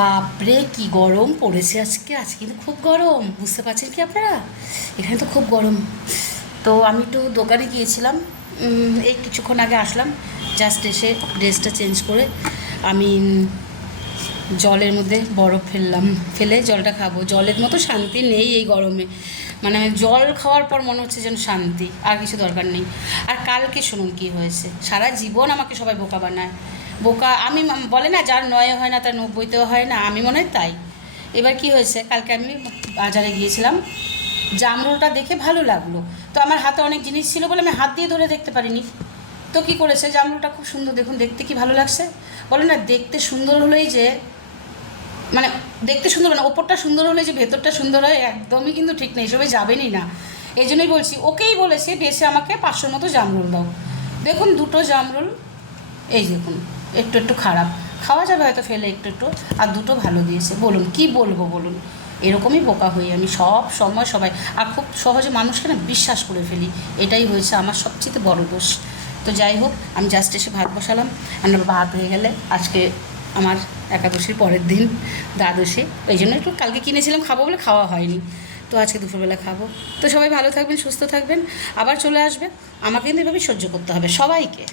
বাপরে কি গরম পড়েছে আজকে কিন্তু খুব গরম, বুঝতে পারছেন কি আপনারা? এখানে তো খুব গরম। তো আমি একটু দোকানে গিয়েছিলাম, এই কিছুক্ষণ আগে আসলাম। জাস্ট এসে ড্রেসটা চেঞ্জ করে আমি জলের মধ্যে বরফ ফেললাম, ফেলে জলটা খাবো। জলের মতো শান্তি নেই এই গরমে। মানে আমি জল খাওয়ার পর মনে হচ্ছে যেন শান্তি, আর কিছু দরকার নেই। আর কালকে শুনুন কি হয়েছে। সারা জীবন আমাকে সবাই বোকা বানায়। বোকা আমি, বলে না যার নয় হয় না তার নব্বইতেও হয় না, আমি মনে হয় তাই। এবার কি হয়েছে, কালকে আমি বাজারে গিয়েছিলাম, জামরুলটা দেখে ভালো লাগলো। তো আমার হাতে অনেক জিনিস ছিল বলে আমি হাত দিয়ে ধরে দেখতে পারিনি। তো কী করেছে, জামরুলটা খুব সুন্দর, দেখুন দেখতে কি ভালো লাগছে। বলে না দেখতে সুন্দর হলেই যে, মানে দেখতে সুন্দর না, ওপরটা সুন্দর হলে যে ভেতরটা সুন্দর হয় একদমই কিন্তু ঠিক নেই, সবাই যাবেনই না। এই জন্যই বলছি, ওকেই বলেছে বেশি আমাকে 500 মতো জামরুল দাও। দেখুন দুটো জামরুল, এই দেখুন একটু একটু খারাপ, খাওয়া যাবে হয়তো ফেলে একটু একটু, আর দুটো ভালো দিয়েছে। বলুন কি বলবো বলুন। এরকমই বোকা হই আমি সব সময়, সবাই। আর খুব সহজে মানুষকে না বিশ্বাস করে ফেলি, এটাই হয়েছে আমার সবচেয়ে বড় দোষ। তো যাই হোক, আমি জাস্ট এসে ভাত বসালাম, আমার ভাত হয়ে গেলে আজকে আমার একাদশীর পরের দিন দ্বাদশী, ওই জন্য একটু কালকে কিনেছিলাম খাবো বলে খাওয়া হয়নি। তো আজকে দুপুরবেলা খাবো। তো সবাই ভালো থাকবেন, সুস্থ থাকবেন, আবার চলে আসবে। আমাকে কিন্তু এভাবে সহ্য করতে হবে সবাইকে।